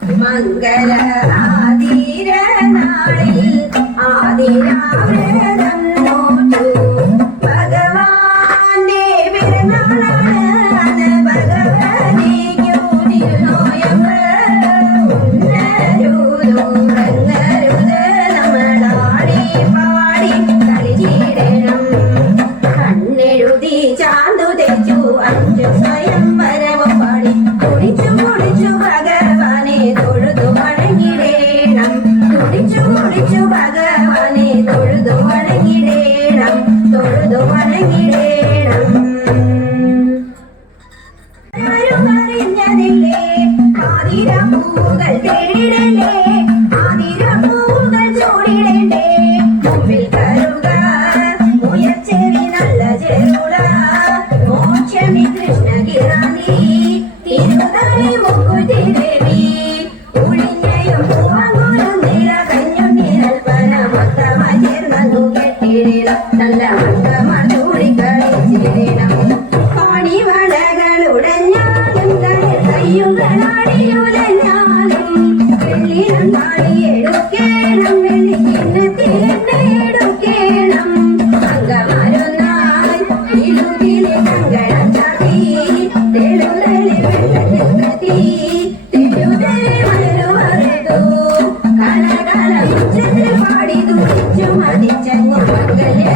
മംഗള ആതിര നാളിൽ ആതിരാവ്രതം നോറ്റു ഭഗവാന്റെ പിറന്നാളാണ് ഭഗവതിക്കു തിരുനോയമ്പ് ഉന്നരുതുറങ്ങരുത് നമ്മളാടി പാടി കളിച്ചിടണം കണ്ണെഴുതി ചാന്തു തെച്ചു അഞ്ചു സ്വയംവരവും പാടി കുടിച്ചു കുടിച്ചു ഭഗവാനെ തൊഴുതു വണങ്ങിടേണം കുടിച്ചു കുടിച്ചു ഭഗവാനെ തൊഴുതു വണങ്ങിടേണം തൊഴുതു വണങ്ങിടേണം അറിഞ്ഞതില്ലേ ആതിരപ്പൂവുകൾ തേടിടണ്ടേ ആതിരപ്പൂവുകൾ ചൂടിടണ്ടേ മുമ്പിൽ കരുക മുയച്ചെവി നല്ല ചെറുള മോക്ഷമി കൃഷ്ണകിറാനി തിരുതലി മുക്കുറ്റി ദേവി ഉളിഞ്ഞയും പൂവങ്ങോലും നിര കഞ്ഞും നിരൽപ്പന മൊത്തമായി ചേർന്നു കെട്ടിടണം നല്ല മണ്ടമാർ ചൂടിക്കളിച്ചിടണം പാണിവളകളുടഞ്ഞാലും കയ്യുകളാടിയുലഞ്ഞാലും വെള്ളിനം താടിയെടുക്കേണം വെള്ളിക്കിണ്ണത്തിലെടുക്കേണം അങ്കമാരൊന്നായി ഇലുകിലെ കങ്കണം ചാടി തെളുതലി വെള്ളത്തിൽ കത്തി തെളുതലി മരുവറുത്തു കലകല ഉച്ചത്തിൽ പാടി തുടിച്ചു മതിച്ചങ്ങു മംഗല്യ